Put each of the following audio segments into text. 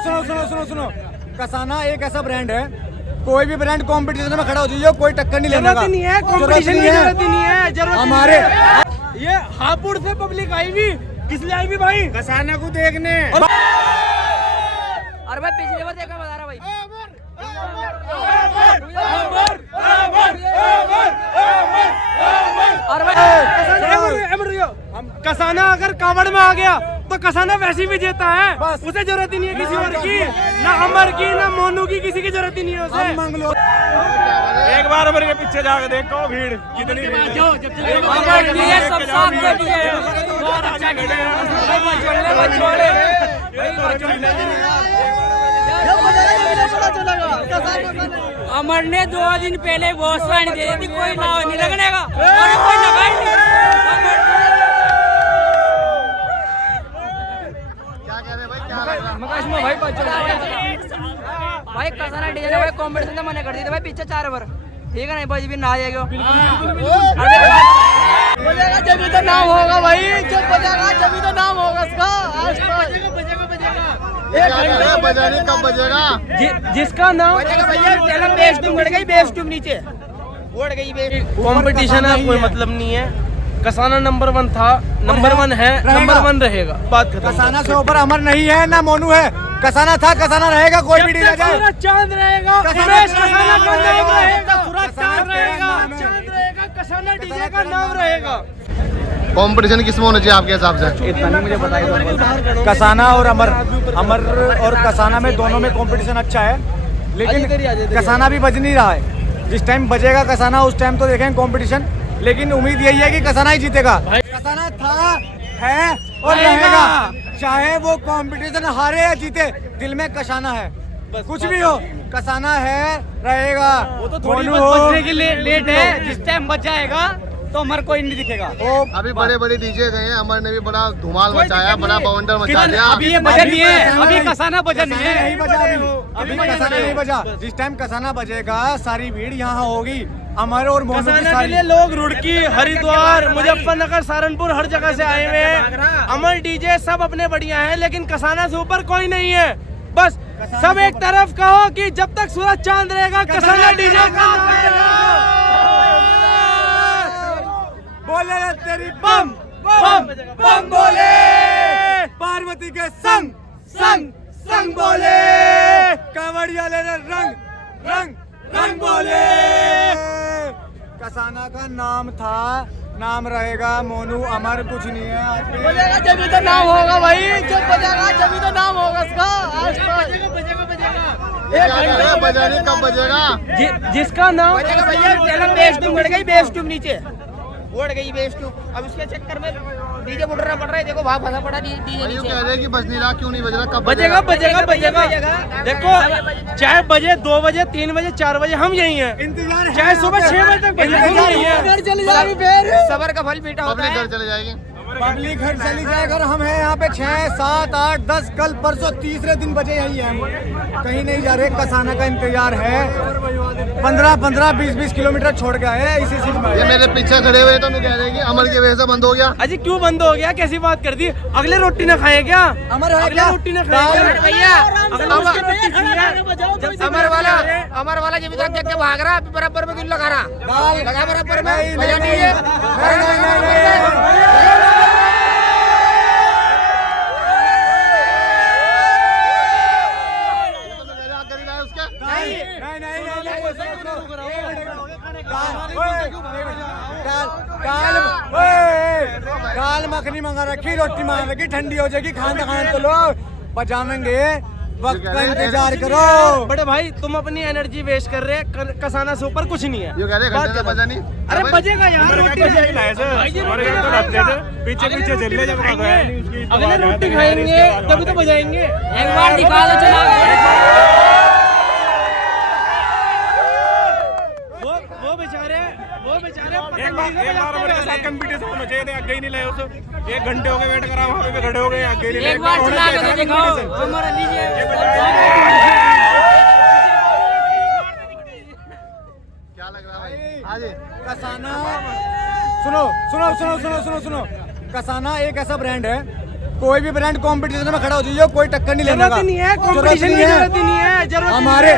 सुनो सुनो सुनो सुनो, कसाना एक ऐसा ब्रांड है, कोई भी ब्रांड कंपटीशन में खड़ा हो जाइए, कोई टक्कर नहीं लेने का। नहीं है कंपटीशन की जरूरत ही नहीं है, जरूरत हमारे ये हापुड़ से पब्लिक आई भी, किस लिए आई भी भाई? कसाना को देखने। अरे भाई पिछले बार देखा बता रहा भाई। कसाना अगर कावड़ में आ गया तो कसाना वैसे भी जीता है, उसे जरूरत ही नहीं है किसी और की, ना अमर की ना मोनू की, किसी की जरूरत ही नहीं है उसे। एक बार अमर के पीछे जाकर देखो भीड़ कितनी अमर ने 2 दिन पहले बहुत साइन दे दी, कोई नाव नहीं लगने का, कोई लगा ही नहीं। भाई कसाना डिजाइन भाई कॉम्पिटिशन तो मैंने कर दी थी भाई पीछे 4 बार, ठीक है ना भाई भी ना आ जाएगा। बजेगा जब तो नाम होगा भाई, जब बजेगा जब तो नाम होगा उसका। बजाने कब बजेगा? जिसका नाम भैया बेस्ट उड़ गई, बेस्ट नीचे उड़ गई। कंपटीशन है, कोई मतलब नहीं है। कसाना नंबर 1 था, नंबर 1 है, नंबर 1 रहेगा, बात खत्म। कसाना से ऊपर अमर नहीं है ना मोनू है, कसाना था, कसाना रहेगा, कोई भी डील जाए। चांद रहेगा, उमेश कसाना का नाम रहेगा, सूरज चांद रहेगा, चांद रहेगा, कसाना डीजे का नाम रहेगा। कंपटीशन किसमें होना चाहिए आपके हिसाब से? इतना नहीं मुझे बताइए। कसाना और अमर और कसाना में दोनों में कंपटीशन अच्छा है, लेकिन कसाना भी बज नहीं रहा है। जिस टाइम बजेगा कसाना उस टाइम तो देखेंगे कंपटीशन, लेकिन उम्मीद यही है कि कसाना ही जीतेगा। कसाना था, है और रहेगा, चाहे वो कंपटीशन हारे या जीते, दिल में कसाना है। कुछ भी हो, कसाना है, रहेगा। वो तो थोड़ी बचने के लिए लेट है, जिस टाइम बच जाएगा तो अमर कोई नहीं दिखेगा। अभी बड़े बड़े डीजे गए हैं, अमर ने भी बड़ा धुमाल मचाया, बड़ा बवंडर मचा दिया। अभी ये बजा नहीं है, अभी कसाना बजा नहीं है, नहीं बजा, अभी कसाना नहीं बजा। जिस टाइम कसाना बजेगा सारी भीड़ यहाँ होगी। अमर और मोनू की कसाना के सारी लिए लोग रुड़की, हरिद्वार, मुजफ्फरनगर, सहारनपुर हर जगह से आए हुए हैं। अमर डीजे सब अपने बढ़िया हैं, लेकिन कसाना से ऊपर कोई नहीं है। बस सब एक तरफ कहो कि जब तक सूरज चांद रहेगा कसाना डीजे का नाम रहेगा। बोले रे तेरी बम बम बम बोले, पार्वती के संग संग संग बोले, कांवड़िया ले रे रंग रंग रंग बोले। कसाना का नाम था, नाम रहेगा। मोनू अमर कुछ नहीं है। बजेगा जब तो नाम होगा भाई, जब बजेगा जब तो नाम होगा उसका। बजाने कब बजेगा? जिसका नाम भैया बेस्ट उड़ गई, बेस्ट नीचे उड़ गई, बेस्ट। अब इसके चक्कर में डीजे उड़ना पड़ रहा है, देखो वहाँ फंसा पड़ा डीजे यूँ कह रहे हैं कि बज नहीं रहा, क्यों नहीं बज रहा? कब बजेगा बजेगा बजेगा। देखो चाहे बजे 2 बजे 3 बजे 4 बजे हम यही हैं, इंतजार है, चाहे सुबह 6 बजे तक बजे। सबर का फल मीठा होता पब्लिक है। घर चले जाएगी। पब्लिक घर चली जाए। अगर हम हैं यहाँ पे 6, 7, 8, 10, कल परसों तीसरे दिन बजे यही है, हम कहीं नहीं जा रहे। कसाना का इंतजार है। 15-15, 20-20 किलोमीटर छोड़ गया है इसी चीज में। ये मेरे पीछे खड़े हुए तो कह रहे हैं कि अमर की वजह से बंद हो गया। अजी क्यों बंद हो गया? कैसी बात कर दी? अगले रोटी ना खाए क्या? अमर है अगले क्या? रोटी ना खाए क्या? भैया अमर अमर वाला जब तक जग के भाग रहा, बराबर में लगा रहा, लगा बराबर में। नहीं, बजा नहीं, डीजे। दाल मखनी मंगा रखी, रोटी मांग रखी, ठंडी हो जाएगी, खाना खाना तो लो, बजावेंगे। वक्त का इंतजार करो। बड़े भाई तुम अपनी एनर्जी वेस्ट कर रहे हैं, कसाना से ऊपर कुछ नहीं है। ये कह रहे हैं घंटे से बजा नहीं। अरे बजेगा यार, रोटी पीछे पीछे चल रहे जब अगले रोटी खाएंगे तभी तो बजाएंगे। एक बार दिखा दो, चला एक बार हमारे साथ कंपटीशन होना चाहिए थे, आगे ही नहीं लाए उसे। 1 घंटे हो गए वेट करा, वहाँ पे खड़े हो गए, आगे नहीं लाए। एक बार चला के तो दिखाओ हमारा डीजे। क्या लग रहा है भाई? हाँ जी। कसाना सुनो सुनो सुनो सुनो सुनो सुनो, कसाना एक ऐसा ब्रांड है, कोई भी ब्रांड कंपटीशन में खड़ा हो जाइए, कोई टक्कर नहीं लेने का। जरूरत नहीं है कंपटीशन की, जरूरत ही नहीं है, जरूरत हमारे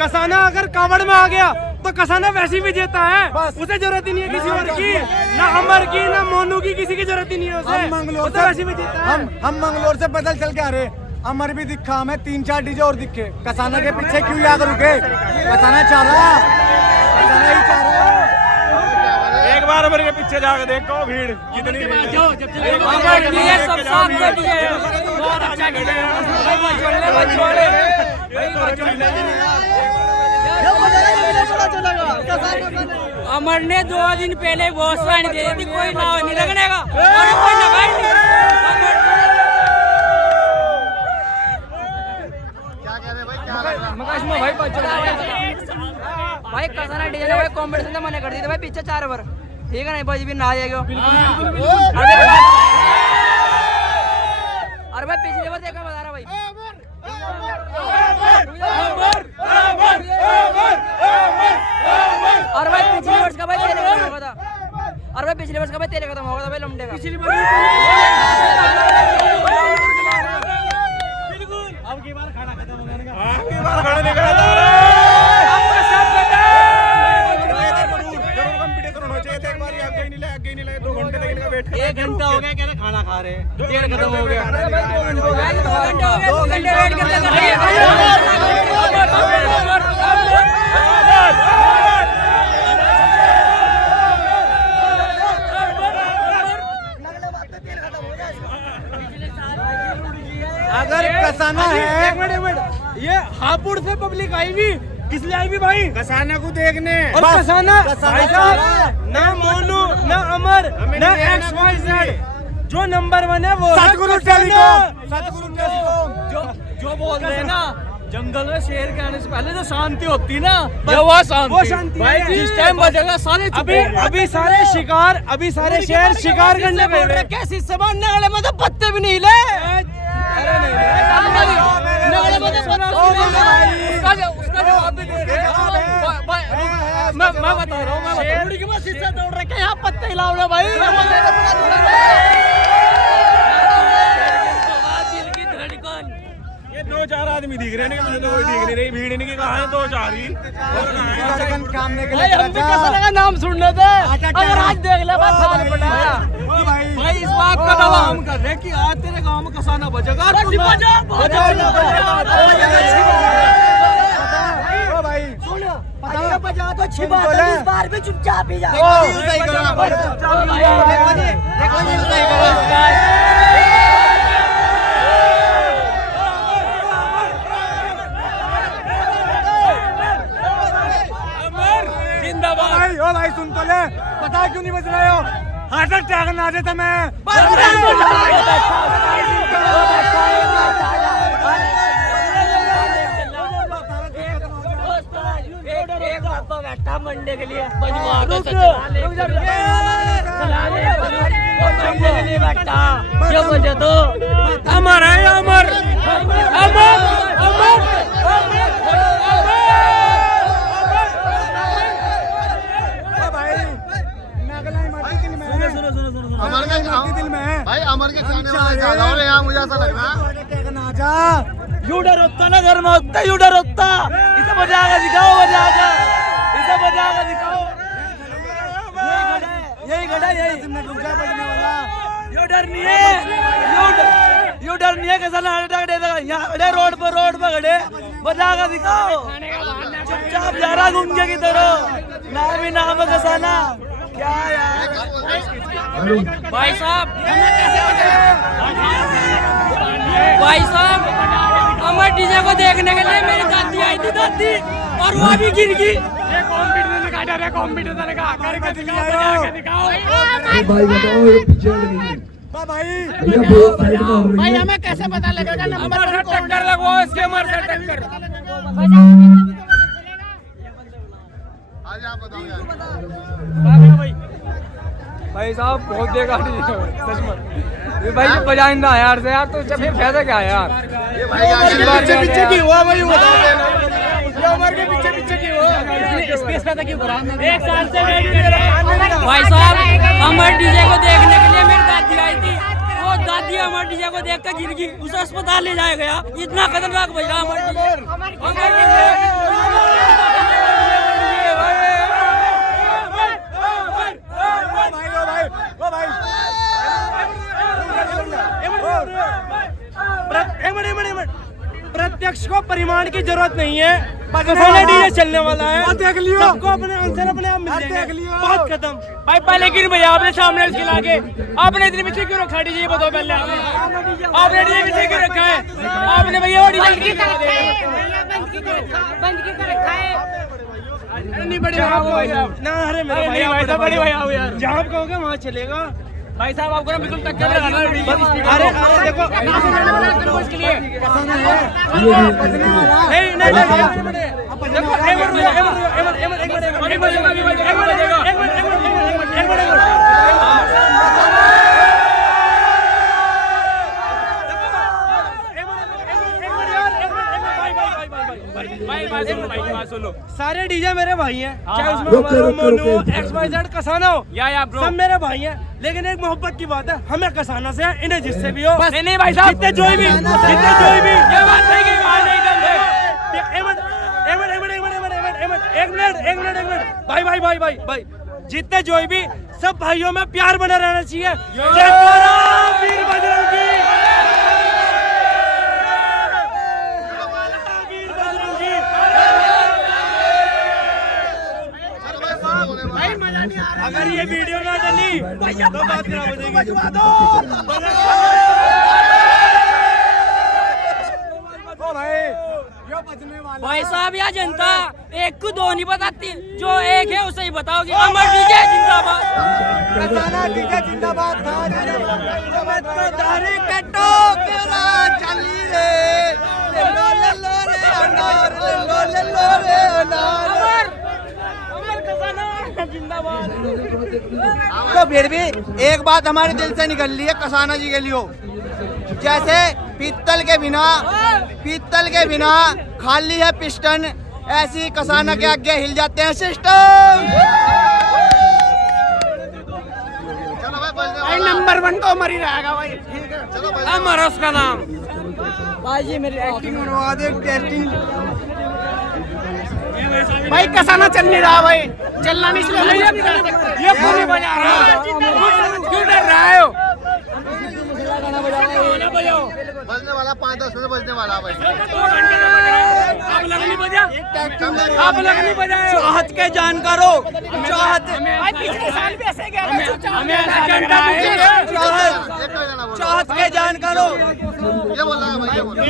कसाना अगर कावड़ में आ गया तो कसाना वैसे भी जीता है, उसे जरूरत ही नहीं है किसी और की, ना अमर की ना मोनू की, किसी की जरूरत ही नहीं है उसे। हम मंगलोर से वैसे भी जीता है। हम मंगलोर से पैदल चल के आ रहे, अमर भी दिखा हमें, 3-4 डीजे और दिखे, कसाना के पीछे क्यों आकर रुके? कसाना चाह रहा, कसाना ही चाह रहा। एक बार अमर के पीछे जाकर देखो भीड़ कितनी भीड़ है। अमर ने 2 दिन पहले बहुत साइन दे दी, कोई नाव नहीं लगने का, कोई लगा ही नहीं। भाई कसाना डीजे ने भाई कॉम्पिटिशन तो मना कर दी थी भाई पीछे 4 बार, ठीक है नहीं भाई भी ना आ जाएगा। अरे भाई पिछली बार देखा बता रहा भाई, अरे भाई पिछले वर्ष का भाई तेरे खत्म होगा था, अरे भाई पिछले वर्ष का भाई तेरे खत्म होगा था भाई लमडे का। पिछली बार एक घंटा हो गया, कह रहे खाना खा रहे, 1.5 खत्म हो गया। 2 घंटे वेट करते अगर कसाना है, एक मिनट, ये हापुड़ से पब्लिक आई भी, किस लिए आई भी भाई? कसाना को देखने। और कसाना कसाना ना मोनू ना अमर ना XYZ, जो नंबर 1 है वो सतगुरु टेलीकॉम, सतगुरु टेलीकॉम। जो बोल रहे हैं ना जंगल में शेर के आने से पहले जो शांति होती ना वो शांति भाई जिस टाइम बजेगा सारे अभी सारे शिकार, अभी सारे शेर शिकार करने गए हैं। कैसे सामान नगले में तो पत्ते भी नहीं हिले, नगले में तो उसका जवाब भी मैं बता रहा हूँ, शेर के पास हिस्सा दौड़ रखे यहाँ पत्ते हिलाओ ना भाई। ये 2-4 आदमी दिख रहे हैं, मुझे तो कोई दिख नहीं रही, भीड़ नहीं, कहाँ है 2-4 ही काम के भाई हम भी कसाना का नाम सुन रहे थे, और आज देख ले बात खबर पड़ा भाई। इस बात का दावा हम कर रहे हैं कि आज तेरे गांव में कसाना बजेगा, बजा तो अच्छी बात है, इस बार भी चुपचाप ही जा। ओ भाई सुन तो ले, पता क्यों नहीं बज रहे हो? हार्ट अटैक ना देता मैं। बैठा मंडे के लिए बैठा जो बजे तो अमर है, अमर अमर अमर भाई अमर के खाने वाले ज्यादा हो रहे हैं, मुझे ऐसा लग रहा है। यू डर होता ना घर में होता, यू डर होता, इसे बजा के दिखाओ, इसे बजा के दिखाओ। यही घड़ा यही यू डर नहीं है, यू डर नहीं है, कैसा ना अटैक दे देगा। यहाँ खड़े रोड पर खड़े, बजा के दिखाओ, चुपचाप जा रहा घूमने की तरह, नाम ही नाम है कसाना। क्या यार भाई साहब अमर डीजे को देखने के लिए मेरी दादी आई थी, दादी, और वो भी गिर गई। ये कॉम्पिटिशन का भाई बताओ, ये पीछे हट गई भाई हमें कैसे पता लगेगा नंबर से टक्कर लगवाओ, इसके अमर से टक्कर। आज आप बताओ यार। भाई साहब बहुत देगा सच में, ये भाई बजाइंदा यार से यार, तो फिर फायदा क्या है यार? ये भाई पीछे की हुआ भाई, अमर के पीछे की हुआ, स्पेस पैदा क्यों करा? 1 साल से भाई साहब अमर डीजे को देखने के लिए मेरी दादी आई लड़की अमर डीजे को देख कर गिर गई, उसे अस्पताल ले जाया गया। इतना खतरनाक बजा अमर डीजे। प्रत्यक्ष को परिमाण की जरूरत नहीं है, कसाना डीजे चलने वाला है। देख लियो, सबको अपने आंसर अपने आप मिल जाएंगे। बात खत्म। भाई पहले क्यों भैया आपने सामने इसके लाके आपने इतनी पीछे क्यों रखा डीजे? बताओ पहले आपने डीजे पीछे क्यों रखा है? आपने भैया वो डीजे बंद की रखा है। नहीं बड़े भाई ना, अरे मेरे भाई बड़े भाई आओ यार, जहाँ आप कहोगे वहाँ चलेगा। भाई साहब आपको ना बिल्कुल टक्कर लगाना है। अरे देखो इसके लिए नहीं सारे डीजे मेरे भाई हैं, चाहे उसमें हमारा मोनू XYZ कसाना हो या सब मेरे भाई हैं। लेकिन एक मोहब्बत की बात है, हमें कसाना से इन्हें जिससे भी हो। नहीं भाई साहब, जितने जो भी ये बात नहीं की बात नहीं करते। एक मिनट भाई जितने जो भी सब भाइयों में प्यार बना रहना चाहिए। जयकारा वीर बजरंगी। अगर ये वीडियो ना डली तो बात खराब हो जाएगी। भाई साहब या जनता एक को दो नहीं बताती, जो एक है उसे ही बताओगे। अमर डीजे जिंदाबाद, कसाना डीजे जिंदाबाद। दारी कटो केरा चली रे, ले लो रे अनार, ले लो रे अनार। तो फिर भी एक बात हमारे दिल से निकल रही है कसाना जी के लिए, जैसे पीतल के बिना खाली है पिस्टन, ऐसी कसाना के आगे हिल जाते हैं सिस्टम। भाई नंबर 1 तो अमर ही रहेगा भाई। अमर उसका नाम। भाई जी मेरी एक्टिंग करवा दे, टेस्टिंग। भाई कसाना चल नहीं रहा भाई, चलना नहीं चाहिए। ये पूरी बजा रहा है, क्यों डर रहा है? बजने वाला 5-10 मिनट बजने वाला भाई। आप लग नहीं बजा, आप लग नहीं बजाए। चाहत के जानकारों, चाहत के जानकारों,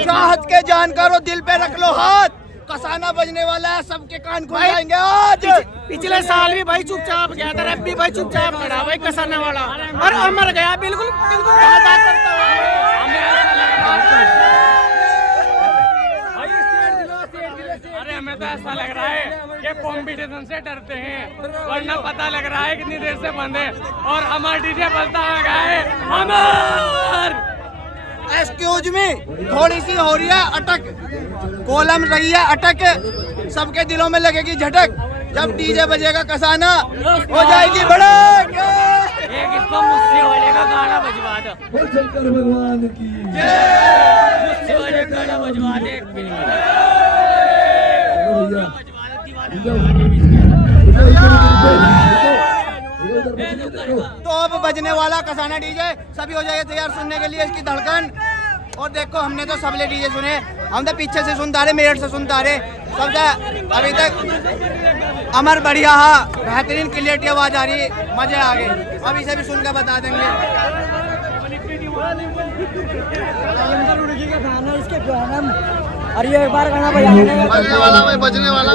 चाहत के जानकारों, दिल पे रख लो हाथ। कसाना बजने वाला है, सबके कान खुल जाएंगे आज। पिछले साल भी भाई चुपचाप गया था, अब भी भाई चुपचाप खड़ा भाई कसाना वाला, और अमर गया बिल्कुल अरे हमें तो ऐसा लग रहा है कि कॉम्पिटिशन से डरते हैं, वरना पता लग रहा है कितनी देर से बंद है और अमर डीजे बजता आ गया है। अमर एक्सक्यूज मी, थोड़ी सी हो रही है अटक, कोलम रही है अटक, सबके दिलों में लगेगी झटक। जब डीजे बजेगा कसाना हो जाएगी भड़क। एक इसको मुझसे वाले का गाना बजवा दो, शंकर भगवान की मुझसे वाले गाना बजवा दे। तो अब बजने वाला कसाना डीजे, सभी हो जाइए तैयार सुनने के लिए इसकी धड़कन। और देखो हमने तो सबले डीजे सुने, हम तो पीछे से सुनता रहे, मेरठ से सुनता रहे, सब अभी तक अमर बढ़िया हा, बेहतरीन क्लियरिटी आवाज आ रही, मजे आ गए। अब इसे भी सुन के बता देंगे। और ये एक बार गाना बजाने बजने वाला भाई, बजने वाला।